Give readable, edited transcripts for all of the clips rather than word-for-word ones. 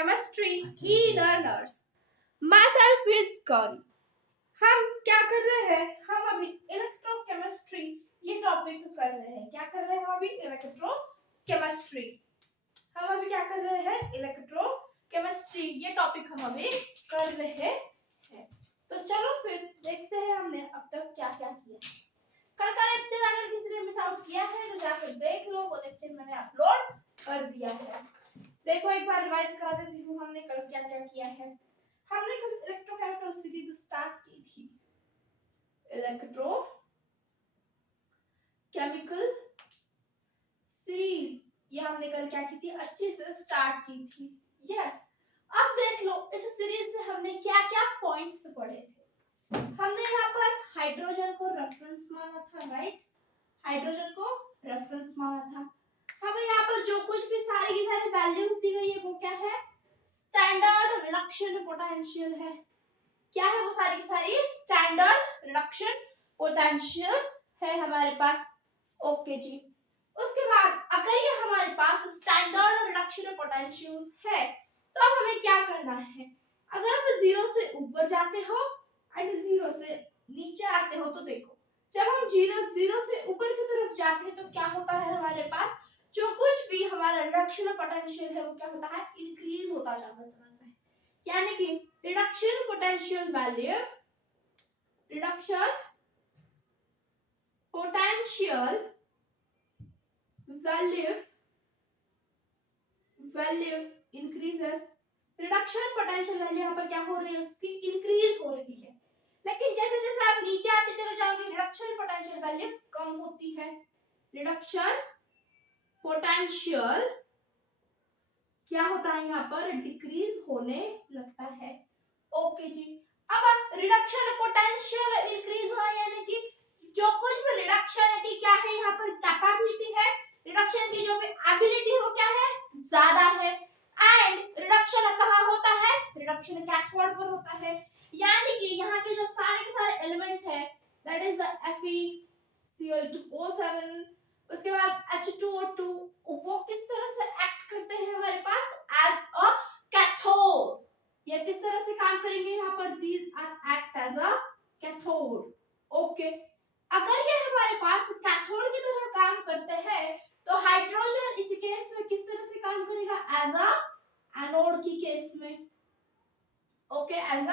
chemistry e-learners. Myself is Kaun. हम क्या कर रहे हैं? हम अभी इलेक्ट्रोकेमिस्ट्री ये टॉपिक कर रहे हैं. क्या कर रहे हैं हम अभी? इलेक्ट्रोकेमिस्ट्री. हम अभी क्या कर रहे हैं? इलेक्ट्रोकेमिस्ट्री ये टॉपिक हम अभी कर रहे हैं. तो चलो फिर देखते हैं हमने अब तक क्या क्या किया. कल का लेक्चर अगर किसी ने मिस आउट किया है तो जाकर देख लो, वो लेक्चर मैंने अपलोड कर दिया है. देखो एक बार रिवाइज करा देती हूँ हमने कल क्या क्या किया है. हमने कल इलेक्ट्रोकेमिकल सीरीज स्टार्ट की थी. इलेक्ट्रोकेमिकल सीरीज ये हमने कल क्या की थी? अच्छे से स्टार्ट की थी. यस. अब देख लो इस सीरीज में हमने क्या क्या पॉइंट्स पढ़े थे. हमने यहाँ पर हाइड्रोजन को रेफरेंस माना था. राइट. हाइड्रोजन को रेफरेंस माना था. हमें यहाँ पर जो कुछ भी सारी की सारी वैल्यूज दी गई है वो क्या है? स्टैंडर्ड रिडक्शन पोटेंशियल है. क्या है वो सारी की सारी? स्टैंडर्ड रिडक्शन पोटेंशियल है हमारे पास. ओके जी. उसके बाद अगर ये हमारे पास स्टैंडर्ड रिडक्शन पोटेंशियल है तो अब हमें क्या करना है? अगर आप 0 से ऊपर जाते हो एंड 0 से नीचे आते हो तो देखो जब हम 0 से ऊपर की तरफ जाते हैं तो क्या होता है? हमारे पास जो कुछ भी हमारा रिडक्शन पोटेंशियल है वो क्या होता है? इंक्रीज होता जाता है. यानी कि reduction potential value increases. Reduction potential value यहाँ पर क्या हो रही है? उसकी इंक्रीज हो रही है. लेकिन जैसे जैसे आप नीचे आते चले जाओगे रिडक्शन पोटेंशियल वैल्यू कम होती है. रिडक्शन पोटेंशियल क्या होता है? यहाँ पर डिक्रीज होने लगता है. ओके जी. अब रिडक्शन पोटेंशियल इंक्रीज हो रहा है यानी कि जो कुछ भी रिडक्शन की क्या है यहाँ पर कैपेबिलिटी है, रिडक्शन की जो भी एबिलिटी वो क्या है? ज्यादा है. एंड रिडक्शन कहाँ होता है? रिडक्शन कैथोड पर होता है. यानी कि यहाँ के जो सारे के सारे एलिमेंट है दैट इज द FeCl2O7 उसके बाद H2O2 वो किस तरह से एक्ट करते हैं हमारे पास? As a cathode. ये किस तरह से काम करेंगे यहाँ पर? these are act as a cathode. Okay. अगर ये हमारे पास कैथोड की तरह काम करते हैं तो हाइड्रोजन इस केस में किस तरह से काम करेगा? एज अ एनोड की केस में. ओके. एज अ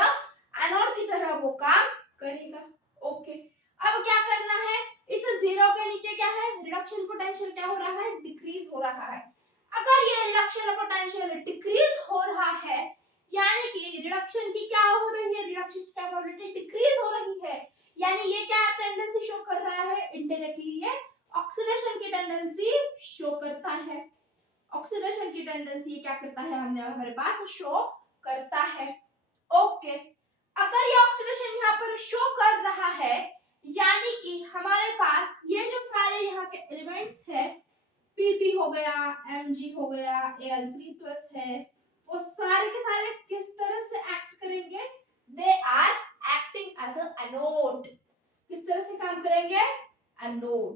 एनोड की तरह वो काम करेगा. ओके. अब क्या करना है? इस 0 के नीचे क्या है? रिडक्शन पोटेंशियल क्या हो रहा है? डिक्रीज हो रहा है. अगर ये रिडक्शन पोटेंशियल डिक्रीज हो रहा है यानी कि रिडक्शन की क्या हो रही है? रिडक्शन की कैपेबिलिटी डिक्रीज हो रही है. यानी ये क्या टेंडेंसी शो कर रहा है? इनडायरेक्टली ये ऑक्सीडेशन की टेंडेंसी शो करता है. ऑक्सीडेशन की टेंडेंसी क्या करता है? हमारे पास शो करता है. ओके. अगर ये ऑक्सीडेशन यहाँ पर शो कर रहा है यानी कि हमारे पास ये जो सारे यहाँ के एलिमेंट्स है Pp हो गया, Mg हो गया, Al3+ है, वो सारे के सारे किस तरह से एक्ट करेंगे? They are acting as a anode. किस तरह से काम करेंगे? एनोड.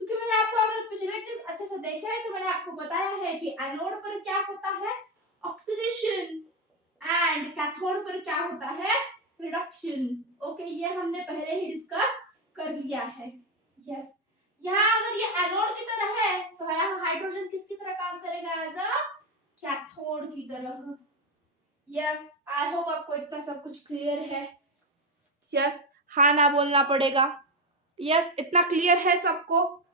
क्योंकि मैंने आपको अगर पिछले चीज अच्छे से देखा है तो मैंने आपको बताया है कि एनोड पर क्या होता है? ऑक्सीडेशन. एंड कैथोड पर क्या होता है? रिडक्शन. ओके. ये हमने पहले ही डिस्कस कर लिया है. यस. यहाँ अगर ये एनोड की तरह है तो यहाँ हाइड्रोजन किसकी तरह काम करेगा? एज अ कैथोड की तरह. यस. आई होप आपको इतना सब कुछ क्लियर है. यस. हाँ ना बोलना पड़ेगा. यस. इतना क्लियर है सबको?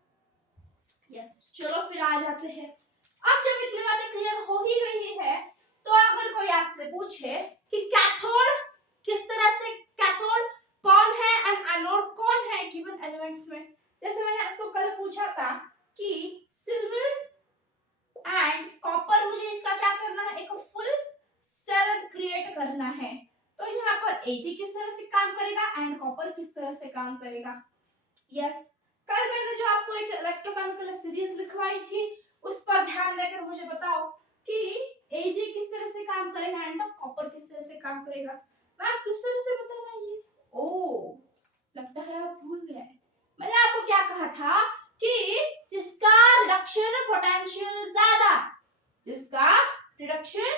यस. चलो फिर आ जाते हैं. अब जब इतनी बातें क्लियर हो ही गई है तो अगर कोई आपसे पूछे कि कैथोड किस तरह से, कैथोड कौन है एंड एनोड कौन है गिवन एलिमेंट्स में, जैसे मैंने आपको कल पूछा था कि सिल्वर एंड कॉपर मुझे इसका क्या करना है? एक फुल सेल क्रिएट करना है. तो यहाँ पर Ag किस तरह से काम करेगा एंड कॉपर किस तरह से काम करेगा. यस. कल मैंने जो आपको एक इलेक्ट्रोकेमिकल सीरीज लिखवाई थी उस पर ध्यान देकर मुझे बताओ कि Ag किस तरह से काम करेगा एंड कॉपर किस तरह से काम करेगा. मैम किस तरह से बताना ये? ओ लगता है आप भूल गए. मैंने आपको क्या कहा था कि जिसका रिडक्शन पोटेंशियल ज्यादा, जिसका रिडक्शन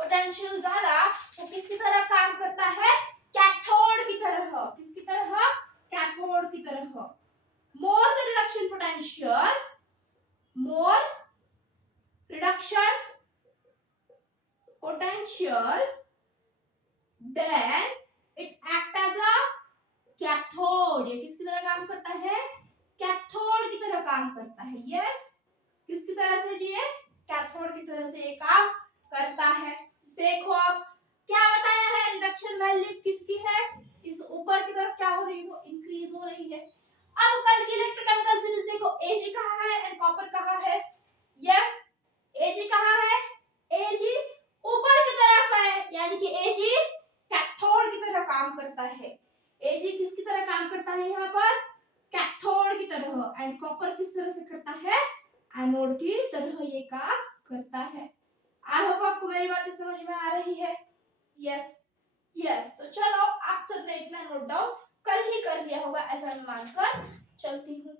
पोटेंशियल ज्यादा वो किसकी तरह काम करता है? कैथोड की तरह। किसकी तरह? कैथोड की तरह। More the reduction potential, more reduction potential then it act as a cathode। ये किसकी तरह काम करता है? कैथोड की तरह काम करता है। यस, किसकी तरह से जी? कैथोड की तरह से ये काम करता है। देखो अब क्या बताया है, रिडक्शन वैल्यू किसकी है? इस ऊपर की तरफ क्या हो रही है? इंक्रीज हो रही है। अब कल की इलेक्ट्रोकेमिकल सीरीज देखो, Ag कहाँ है एंड कॉपर कहाँ है? यस, Ag कहाँ है? Ag ऊपर की तरफ है, यानी कि Ag कैथोड की तरह काम करता है। Ag किसकी तरह काम करता है यहाँ पर? कैथोड की तरह। एंड कॉपर किस तरह से करता है? एनोड की तरह ये काम करता है। आई होप आपको मेरी बातें समझ में आ रही है। यस यस, तो चलो आप सबने इतना नोट डाउन कल ही कर लिया होगा ऐसा मैं मानकर चलती हूँ।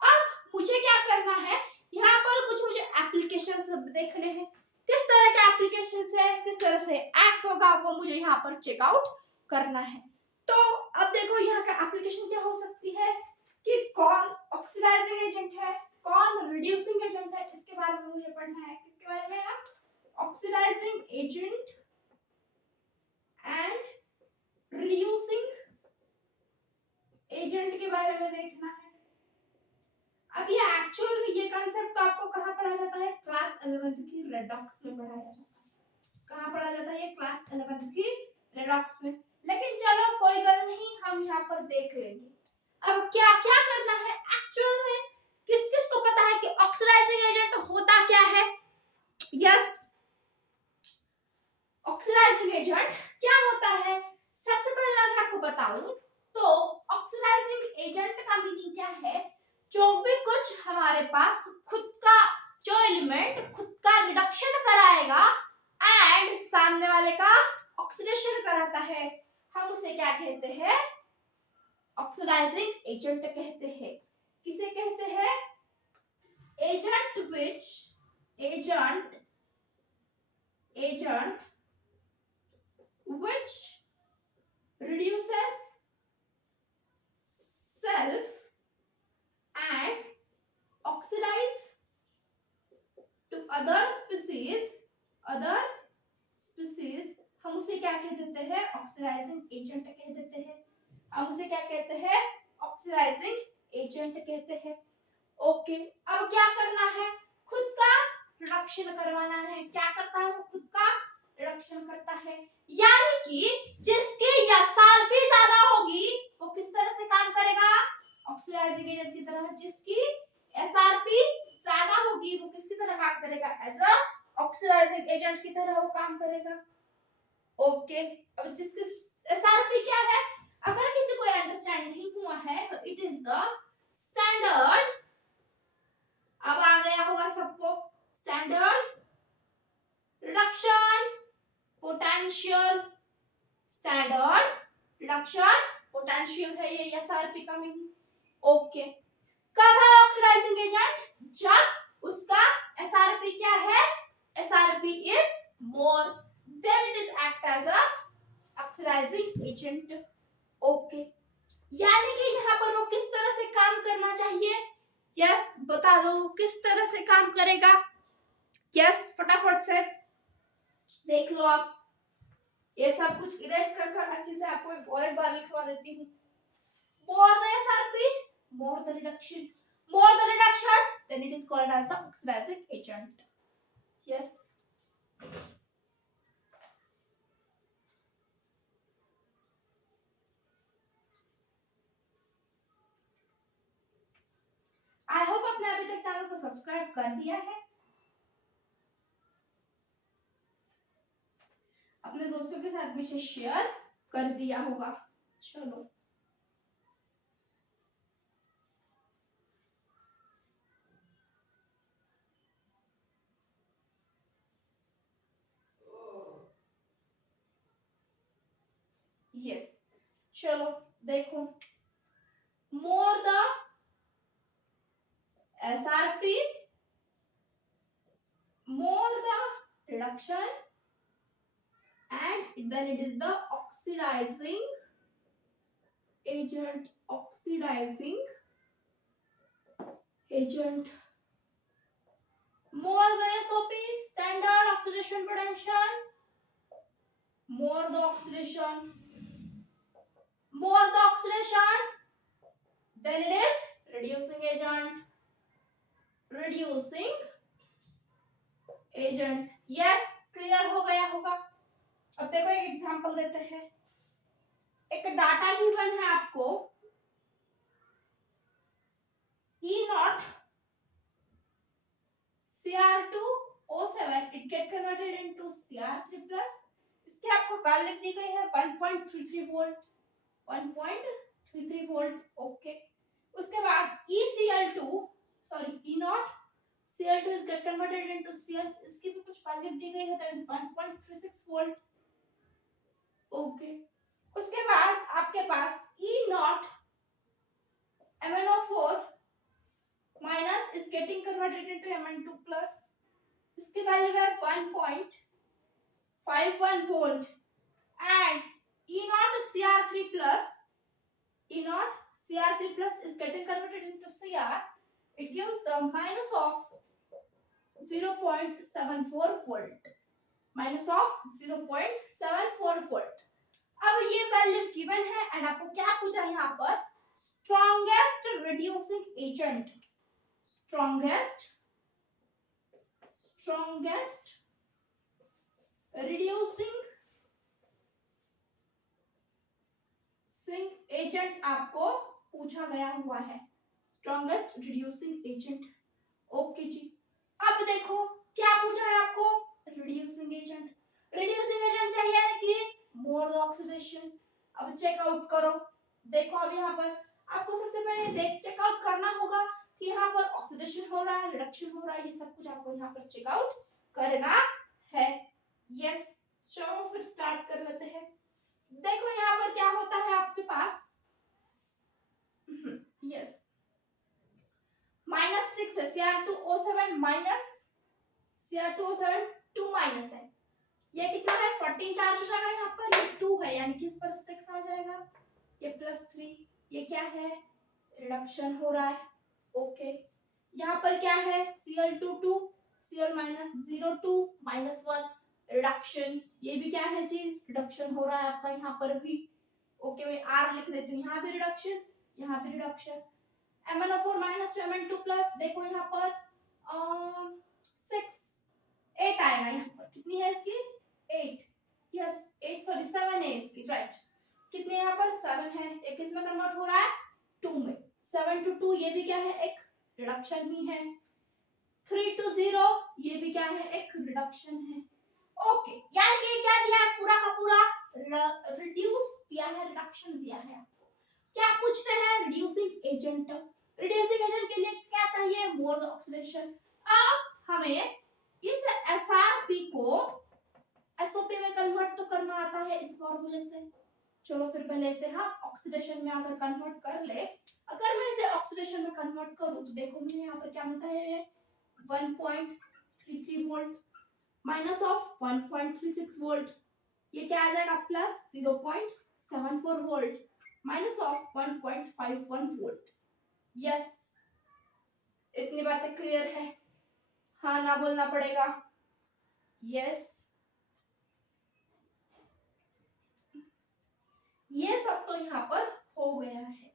अब मुझे क्या करना है, यहाँ पर कुछ मुझे एप्लीकेशन सब देखने हैं। किस तरह के एप्लीकेशन है, किस तरह से एक्ट होगा वो मुझे यहाँ पर चेकआउट करना है। तो अब देखो यहाँ का एप्लीकेशन क्या हो सकती है कि कौन ऑक्सीडाइजिंग एजेंट है, कौन रिड्यूसिंग एजेंट है, इसके बारे में मुझे पढ़ना है। किसके बारे में? Oxidising agent and reducing agent के बारे में देखना है। अब ये एक्चुअल में ये कांसेप्ट तो आपको कहाँ पढ़ा जाता है? क्लास 11th की रेडॉक्स में पढ़ाया जाता है। कहाँ पढ़ा जाता है? ये क्लास 11th की रेडॉक्स में। लेकिन चलो कोई गल नहीं, हम यहाँ पर देख लेंगे। अब क्या क्या करना है एक्चुअल में, किस किस को पता है कि ऑक्सीडाइजिंग एजेंट होता क्या है? यस, ऑक्सीडाइजिंग एजेंट क्या होता है? सबसे पहले अगर आपको बताऊं तो ऑक्सीडाइजिंग एजेंट का मीनिंग क्या है? जो भी कुछ हमारे पास खुद का जो एलिमेंट खुद का रिडक्शन कराएगा एंड सामने वाले का ऑक्सीडेशन कराता है, हम उसे क्या कहते हैं? ऑक्सीडाइजिंग एजेंट कहते हैं। किसे कहते हैं? Agent which reduces self and oxidize to other species हम उसे क्या कह देते हैं? ऑक्सीडाइजिंग एजेंट कह देते हैं। हम उसे क्या कहते हैं? ऑक्सीडाइजिंग एजेंट कहते हैं। ओके, अब क्या करना है? खुद का रिडक्शन करवाना है। क्या करता है वो? खुद का रिडक्शन करता है, यानी कि जिसकी एसआरपी ज्यादा होगी वो किस तरह से काम करेगा? ऑक्सीडाइजिंग एजेंट की तरह। जिसकी एसआरपी ज्यादा होगी वो किसकी तरह काम करेगा? एज अ ऑक्सीडाइजिंग एजेंट की तरह वो काम करेगा। ओके, अब जिसकी एसआरपी क्या है, अगर किसी को अंडरस्टैंड नहीं हुआ है तो इट इज द स्टैंडर्ड, अब आ गया होगा सबको, standard reduction potential. Standard reduction potential है ये एसआरपी का मीनिंग। ओके, कब है ऑक्सीडाइजिंग एजेंट? जब उसका एसआरपी क्या है? SRP is more, then it is act as a oxidising agent. Okay, यानी कि यहाँ पर वो किस तरह से काम करना चाहिए? यस, बता दो किस तरह से काम करेगा? यस, फटाफट से देख लो आप। ये सब कुछ इरेज कर अच्छे से आपको एक बार लिखवा देती हूँ। More the SRP, more the reduction. More the reduction, then it is called as the oxidizing agent. Yes. I hope आपने अभी तक चैनल को सब्सक्राइब कर दिया है, अपने दोस्तों के साथ भी शेयर कर दिया होगा। चलो यस, चलो देखो, more the SRP, more the reduction, then it is the oxidizing agent. Oxidizing agent. More the SOP, standard oxidation potential. More the oxidation, then it is reducing agent. Reducing agent. Yes, clear हो गया होगा। अब देखो एक example देते हैं। एक data given है आपको, E0 Cr2O7 it get converted into Cr3 plus। इसकी आपको वैल्यू दी गई है 1.33 वोल्ट, 1.33 वोल्ट। ओके, उसके बाद ECl2 sorry E0 Cl2 is get converted into Cl, इसकी भी कुछ वैल्यू दी गई है, that is 1.36 वोल्ट। ओके, उसके बाद आपके पास E0 MnO4 minus is getting converted into Mn2 plus, इसकी वैल्यू है 1.51 volt. and E0 Cr3 plus is getting converted into Cr, it gives the minus of 0.74 volt, minus of 0.74 volt. अब ये value given है and आपको क्या पूछा है यहाँ पर, strongest reducing agent. Strongest reducing agent आपको पूछा गया हुआ है, स्ट्रॉन्गेस्ट रिड्यूसिंग एजेंट। ओके जी, अब देखो क्या पूछा है आपको, रिड्यूसिंग एजेंट। रिड्यूसिंग एजेंट चाहिए कि मोर ऑक्सीडेशन। अब चेकआउट करो, देखो अब यहाँ पर आपको सबसे पहले चेकआउट करना होगा कि यहाँ पर ऑक्सीडेशन हो रहा है, रिडक्शन हो रहा है, ये सब कुछ आपको यहाँ पर चेकआउट करना है। यस, चलो फिर स्टार्ट कर लेते हैं। देखो यहाँ पर क्या होता है आपके पास, यस -6 है, Cr2O7 माइनस Cr2O7 2 माइनस है, ये कितना है 14 चार्ज हो जाएगा यहाँ पर, ये 2 है यानी कि इस पर 6 आ जाएगा, ये +3, ये क्या है रिडक्शन हो रहा है। ओके, यहाँ पर क्या है Cl2 Cl -02 -1 रिडक्शन, ये भी क्या है जी रिडक्शन हो रहा है आपका यहाँ पर भी। ओके, मैं R लिख देती हूँ, यहाँ भी रिडक्शन, यहाँ भी रिडक्शन। MnO4 -2 Mn2 प्लस, देखो यहाँ पर 8 आएगा, यहाँ पर कितनी है इसकी 8, यस 8 सॉरी 7 है इसकी, राइट। कितने यहाँ पर 7 है, एक इसमें कन्वर्ट हो रहा है 2 में, 7 to 2 ये भी क्या है एक रिडक्शन ही है, 3 to 0 ये भी क्या है एक रिडक्शन है। ओके, यानी कि क्या दिया है पूरा का पूरा रिड्यूस दिया है, रिडक्शन दिया है आपको। क्या पूछते हैं रिड्यूसिंग एजेंट, रिड्यूसिंग एजेंट के लिए क्या चाहिए मोर ऑक्सीडेशन। अब हमें इस SRP को SOP में कन्वर्ट तो करना आता है इस फॉर्मूले से। चलो फिर पहले इसे हम ऑक्सीडेशन में अगर कन्वर्ट कर ले, अगर मैं इसे ऑक्सीडेशन में कन्वर्ट करूं तो देखो मुझे यहाँ पर क्या मिलता है 1.33 वोल्ट माइनस ऑफ 1.36 वोल्ट, ये क्या आ जाएगा plus 0.74 volt minus of 1.51 volt. Yes, इतनी बातें क्लियर है, हाँ ना बोलना पड़ेगा। यस, ये सब तो यहाँ पर हो गया है।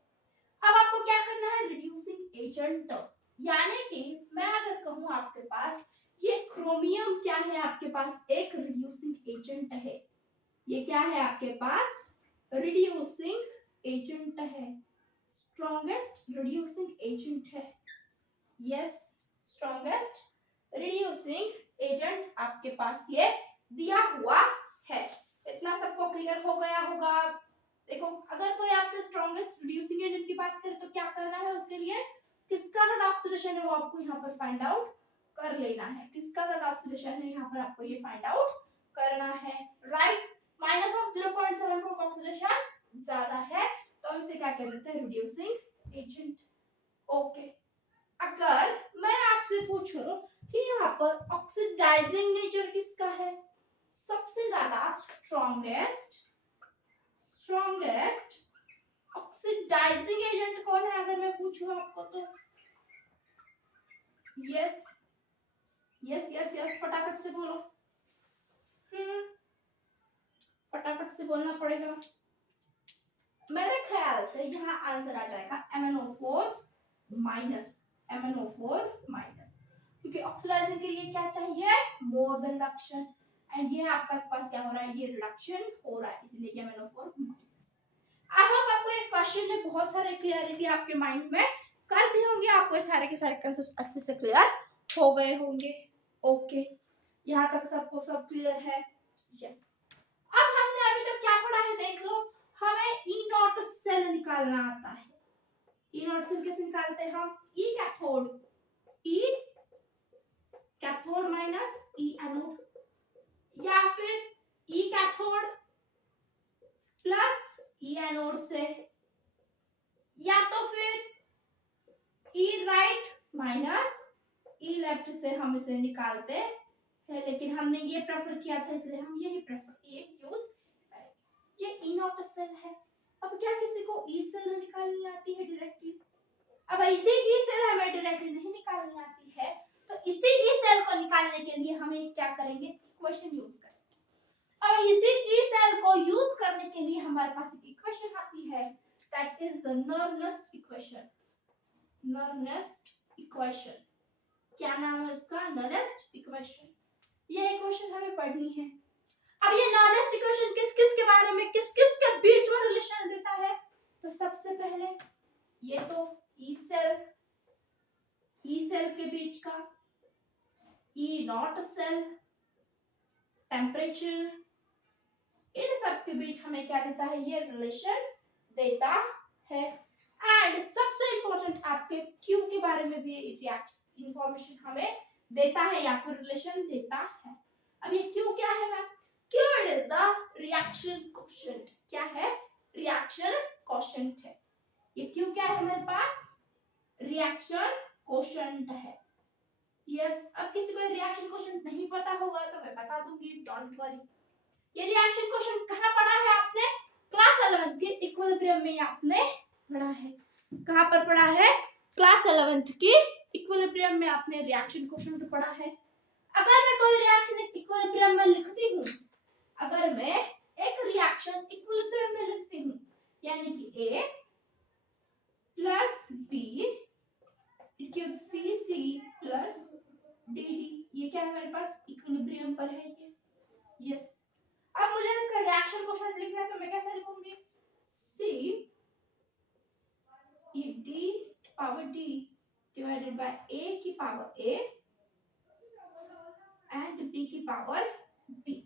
अब आपको क्या करना है रिड्यूसिंग एजेंट, यानी कि मैं अगर कहूँ आपके पास ये क्रोमियम क्या है, आपके पास एक रिड्यूसिंग एजेंट है, ये क्या है आपके पास रिड्यूसिंग एजेंट है, स्ट्रॉन्गेस्ट रिड्यूसिंग एजेंट है। यस, स्ट्रॉन्गेस्ट रिड्यूसिंग एजेंट आपके पास ये दिया हुआ है। इतना सबको क्लियर हो गया होगा। देखो अगर कोई आपसे स्ट्रॉन्गेस्ट रिड्यूसिंग एजेंट की बात करे तो क्या करना है, उसके लिए किसका ज्यादा ऑक्सीडेशन है वो आपको यहाँ पर फाइंड आउट कर लेना है, किसका ज्यादा ऑक्सीडेशन है यहाँ पर आपको ये फाइंड आउट करना है, राइट। माइनस ऑफ 0.74 ऑक्सीडेशन ज्यादा है तो हम इसे क्या कह देते हैं रिड्यूसिंग एजेंट। ओके, अगर मैं आपसे पूछूं कि यहाँ पर ऑक्सीडाइजिंग नेचर किसका है, सबसे ज्यादा स्ट्रॉन्गेस्ट ऑक्सीडाइजिंग एजेंट कौन है अगर मैं पूछूं आपको तो? यस यस यस यस, फटाफट से बोलो। फटाफट से बोलना पड़ेगा। मेरे ख्याल से यहाँ आंसर आ जाएगा MnO4 माइनस, क्योंकि ऑक्सीडाइजिंग के लिए क्या चाहिए? मोर देन रिडक्शन, एंड ये आपका पास क्या हो रहा है? ये रिडक्शन हो रहा है, इसलिए MnO4 माइनस। आई होप आपको ये क्वेश्चन में बहुत सारे क्लियरिटी आपके माइंड में कर दी होंगी, आपको सारे के सारे कंसेप्ट अच्छे से क्लियर हो गए होंगे। ओके, यहाँ तक सबको सब क्लियर है? यस। अब हमने अभी तक क्या पढ़ा है देख लो। हमें ई नॉट सेल निकालना आता है। ई नॉट सेल कैसे निकालते हैं हम? ई कैथोड माइनस ई एनोड, या फिर ई कैथोड प्लस ई एनोड से, या तो फिर ई राइट माइनस ई लेफ्ट से हम इसे निकालते हैं, लेकिन हमने ये प्रेफर किया था इसलिए हम यही यूज करेंगे। ये ई नॉट सेल है। अब क्या किसी को ई सेल निकालनी आती है डायरेक्टली? अब इसी ई सेल हमें डायरेक्टली नहीं निकालनी आती है, तो इसी ई सेल को निकालने के लिए हमें क्या करेंगे? इक्वेशन यूज करेंगे। अब इसी ई सेल को यूज करने के लिए हमारे पास एक इक्वेशन आती है, दैट इज द नर्नेस्ट इक्वेशन। क्या नाम है उसका? नर्नेस्ट इक्वेशन। ये इक्वेशन हमें पढ़नी है। अब ये नर्नेस्ट इक्वेशन किस किस के बारे में, किस किस के बीच में रिलेशन देता है? तो सबसे पहले ये तो ई सेल के बीच का, ई नॉट सेल, टेम्परेचर, इन सब के बीच हमें क्या देता है? ये रिलेशन देता है। एंड सबसे इंपॉर्टेंट आपके क्यू के बारे में भी रिएक्शन इंफॉर्मेशन हमें देता है या फिर रिलेशन देता है। अब ये क्यू क्या है ma'am? Q is the reaction coefficient. क्या है? रिएक्शन कोएफिशिएंट है। ये क्यू क्या है हमारे पास? रिएक्शन कोएफिशिएंट है। यस। अब किसी को रिएक्शन कोएफिशिएंट नहीं पता होगा तो मैं बता दूंगी, डोंट वरी। ये रिएक्शन कोएफिशिएंट कहाँ पढ़ा है आपने? क्लास 11 के इक्विलिब्रियम में आपने पढ़ा है। कहाँ पर पढ़ा है? क्लास 11 की इक्विलिब्रियम में आपने रिएक्शन कोएफिशिएंट पढ़ा है। अगर मैं कोई रिएक्शन इक्विलिब्रियम में लिखती हूँ, अगर मैं एक रिएक्शन इक्विलिब्रियम में लिखती हूँ, यानी कि A plus B equal CC plus DD, ये क्या है हमारे पास? इक्विलिब्रियम पर है ये। यस। अब मुझे इसका रिएक्शन कोएफिशिएंट लिखना है तो मैं कैसे लिखूंगी? C ये D power D divided by A की पावर A एंड B की पावर B।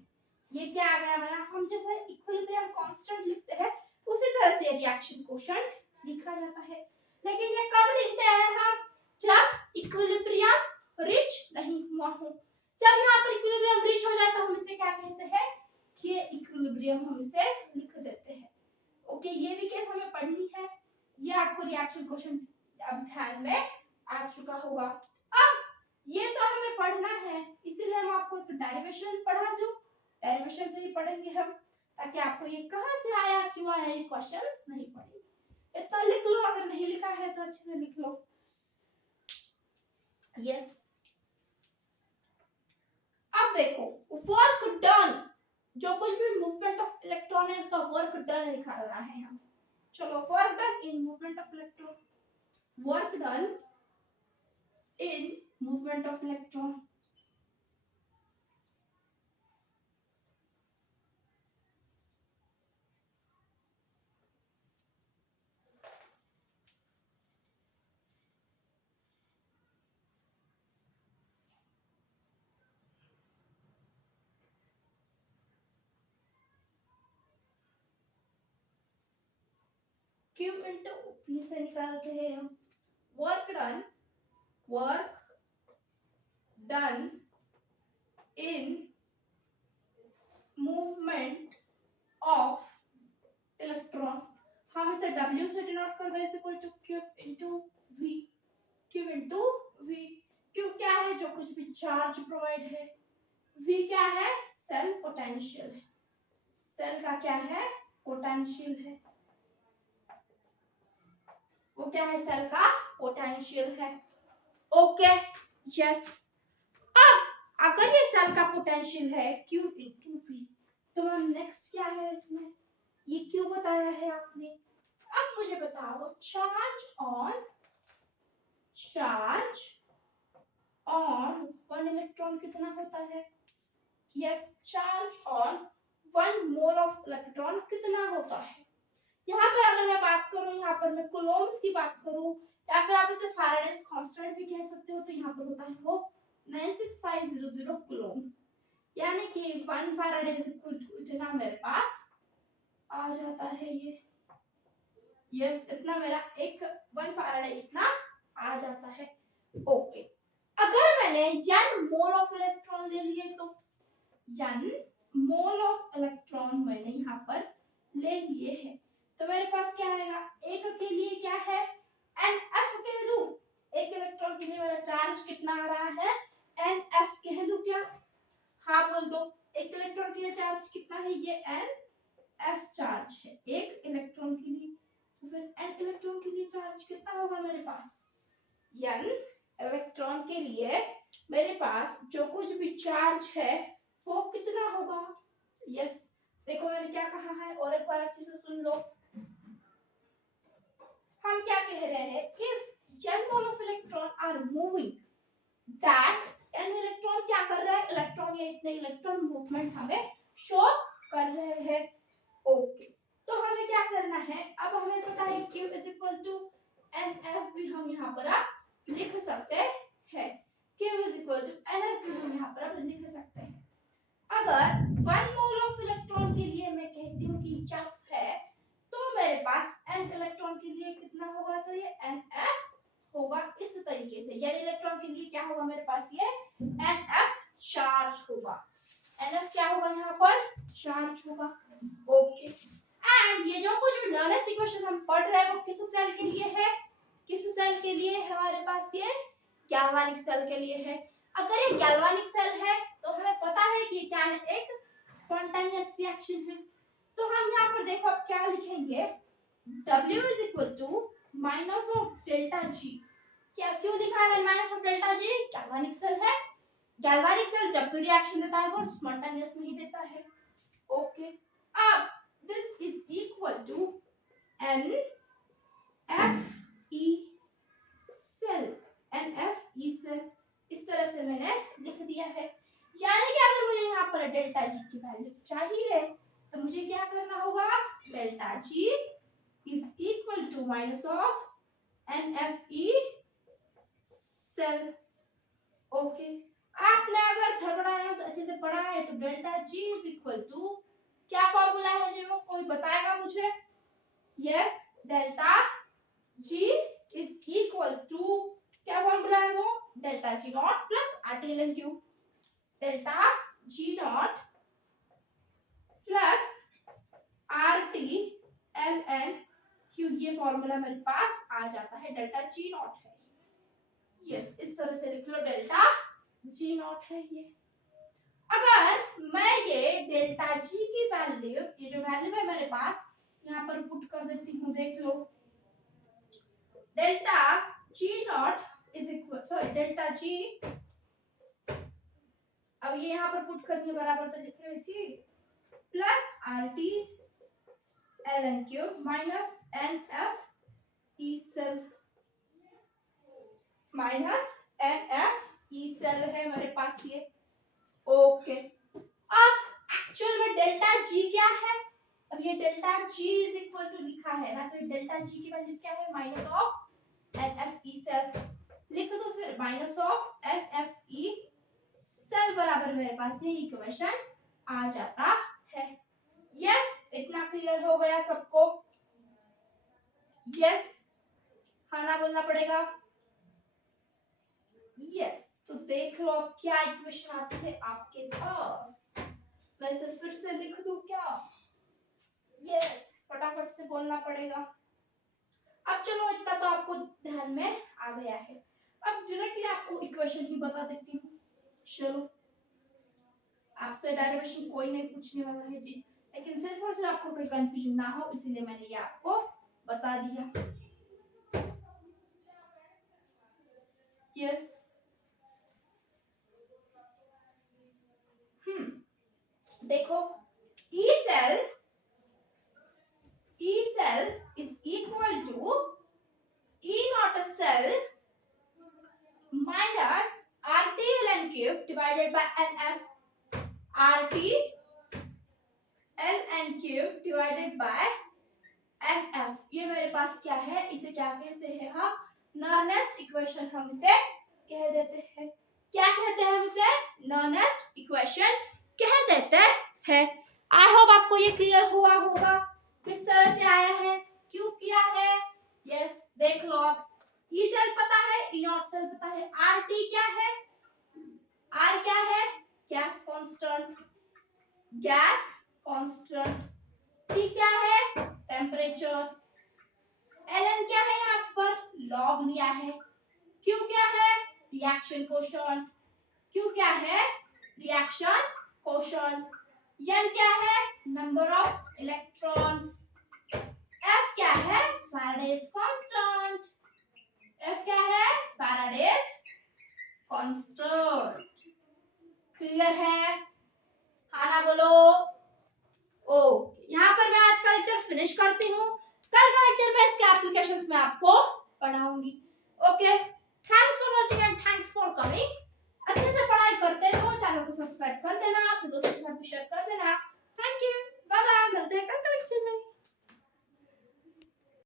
ये क्या आ गया हमारा? हम जैसे इक्विलिब्रियम कांस्टेंट लिखते हैं उसी तरह से रिएक्शन कोएफिशिएंट लिखा जाता है। लेकिन ये कब लिखते हैं हम? जब इक्विलिब्रियम रीच नहीं हुआ हो। जब यहाँ पर इक्विलिब्रियम रीच हो जाए तो हम इसे क्या कहते हैं? कि ये इक्विलिब्रियम हम इसे लिख देते हैं। ओके, ये भी केस हमें पढ़नी है। ये आपको रिएक्शन कोएफिशिएंट अब ध्यान में आ चुका होगा। अब ये तो हमें पढ़ना है, इसीलिए हम आपको एक डेरिवेशन पढ़ा दूं। डेरिवेशन से ही पढ़ेंगे हम, ताकि आपको ये कहां से आया क्यों आया ये क्वेश्चंस नहीं पढ़ेंगे। इतना लिख लो, अगर नहीं लिखा है तो अच्छे से लिख लो। यस। अब देखो वर्क डन, जो कुछ भी मूवमेंट ऑफ इलेक्ट्रॉन है उसका वर्क डन निकालना है हम। चलो, work done in movement of electron, work done in movement of electron. Q into P से निकालते हैं हम। Work done in movement of electron, हम इसे W से डिनोट कर दें, equal to Q into V। Q into V, Q क्या है? जो कुछ भी चार्ज प्रोवाइड है। V क्या है? सेल पोटेंशियल है, सेल का क्या है, पोटेंशियल है, वो क्या है, सेल का पोटेंशियल है। Okay yes. अब अगर ये सेल का पोटेंशियल है Q इंटू V, तो मैम नेक्स्ट क्या है इसमें, ये क्यों बताया है आपने। अब मुझे बताओ चार्ज ऑन वन इलेक्ट्रॉन कितना होता है। Yes, charge on 1 mole of electron कितना होता है। यहाँ पर अगर मैं बात करूं, यहाँ पर मैं कूलोम्ब्स की बात करूं, या फिर आप इसे फैराडेज कांस्टेंट भी कह सकते हो, तो यहाँ पर होता है वो 96500 कूलोम्ब, यानी कि 1 फैराडे इतना मेरे पास आ जाता है ये। यस, इतना मेरा एक 1 फैराडे इतना आ जाता है। ओके, अगर मैंने n मोल ऑफ इलेक्ट्रॉन ले लिए, तो n मोल ऑफ इलेक्ट्रॉन मैंने यहाँ पर ले लिए हैं, तो मेरे पास क्या आएगा, एक के लिए क्या है NF कह दूं, एक इलेक्ट्रॉन के लिए मेरा चार्ज कितना आ रहा है, NF कह दूं क्या, हाँ बोल दो, एक इलेक्ट्रॉन के लिए चार्ज कितना है, ये NF चार्ज है एक इलेक्ट्रॉन के लिए, तो फिर n इलेक्ट्रॉन के लिए चार्ज कितना होगा मेरे पास, n इलेक्ट्रॉन के लिए मेरे पास जो कुछ भी चार्ज है वो कितना होगा। यस, देखो मैंने क्या कहा है, और एक बार अच्छे से सुन लो। हम क्या कह रहे हैं, if n mole of electron are moving, that n electron क्या कर रहा है, इलेक्ट्रॉन या इतने इलेक्ट्रॉन मूवमेंट हमें शो कर रहे हैं। ओके, तो हमें क्या करना है, अब हमें पता है Q is equal to NF भी हम यहाँ पर आप लिख सकते हैं, Q is equal to NF भी हम यहाँ पर आप लिख सकते हैं। अगर 1 मोल ऑफ इलेक्ट्रॉन के लिए मैं कहती हूँ कि क्या है, तो मेरे पास n इलेक्ट्रॉन के लिए कितना होगा, तो ये NF होगा इस तरीके से, यानी इलेक्ट्रॉन के लिए क्या होगा मेरे पास, ये NF चार्ज होगा, NF क्या होगा यहाँ पर, चार्ज होगा। ओके, एंड ये जो कुछ भी नॉनेस्ट इक्वेशन हम पढ़ रहे हैं वो किस सेल के लिए है, किस सेल के लिए है हमारे पास, ये गैल्वेनिक सेल के लिए है। अगर ये गैल्वेनिक सेल है तो हमें पता है कि क्या है, एक स्पॉन्टेनियस रिएक्शन है, तो हम यहाँ पर देखो अब क्या लिखेंगे, W is equal to minus of delta G। क्या क्यों लिखा है minus of delta G, galvanic cell है, गैल्वेनिक सेल जब भी रिएक्शन देता है वो स्पॉन्टेनियस नहीं देता है। ओके, अब this is equal to NFE cell, NFE cell, इस तरह से मैंने लिख दिया है। यानी कि अगर मुझे यहाँ पर डेल्टा G की वैल्यू चाहिए तो मुझे क्या करना होगा, delta G is equal to minus of NFE cell. Okay, आपने अगर थर्मोडायनामिक्स अच्छे से पढ़ा है तो delta G is equal to क्या फॉर्मूला है जी, वो कोई बताएगा मुझे। Yes, delta G is equal to क्या फॉर्मूला है वो, delta G naught plus RT ln Q, delta G naught plus RT ln Q, ये फॉर्मूला मेरे पास आ जाता है, डेल्टा G नॉट है। यस, इस तरह से लिख लो, डेल्टा G नॉट है ये। अगर मैं ये डेल्टा G की वैल्यू, ये जो वैल्यू है मेरे पास यहाँ पर पुट कर देती हूँ, देख लो, delta G not is equal, sorry delta G, अब ये यहाँ पर पुट करनी है बराबर तो लिख रही थी, plus RT ln Q minus NFE cell, minus NFE cell है मेरे पास ये। ओके, अब एक्चुअल में डेल्टा G क्या है, अब ये delta G is equal to लिखा है ना, तो डेल्टा G की वैल्यू क्या है, माइनस ऑफ NFE सेल, लिख दो फिर माइनस ऑफ NFE सेल बराबर मेरे पास ये इक्वेशन आ जाता है। यस, इतना क्लियर हो गया सबको। यस, हाँ ना बोलना पड़ेगा। यस, तो देख लो अब क्या इक्वेशन आती है आपके पास, मैं इसे फिर से लिख दूं क्या, यस, फटाफट से बोलना पड़ेगा। अब चलो इतना तो आपको ध्यान में आ गया है, अब डायरेक्टली आपको इक्वेशन ही बता देती हूँ। चलो आपसे उससे डेरिवेशन कोई नहीं पूछने वाला है जी, लेकिन सिर्फ और सिर्फ आपको कोई कंफ्यूजन ना हो इसीलिए मैंने ये आपको बता दिया। यस देखो E cell is equal to E naught cell minus RT ln cube divided by NF. RT ln cube divided by NF. ये मेरे पास क्या है, इसे क्या कहते हैं हम, नॉर्नेस्ट इक्वेशन हम इसे कह देते हैं। क्या कहते हैं हम इसे, नॉर्नेस्ट इक्वेशन कह देते हैं। आई होप आपको ये क्लियर हुआ होगा किस तरह से आया है, क्यों किया है। यस देख लो आप, ई सेल पता है, ई नॉट सेल पता है, आर टी क्या है, आर क्या है, gas constant, gas constant, T क्या है, टेम्परेचर, एलन क्या है, यहाँ पर लॉग लिया है, क्यू क्या है, रिएक्शन कोशेंट, क्यू क्या है, रिएक्शन कोशेंट, एन क्या है, नंबर ऑफ इलेक्ट्रॉन्स, एफ क्या है, फैराडेज कांस्टेंट, एफ क्या है,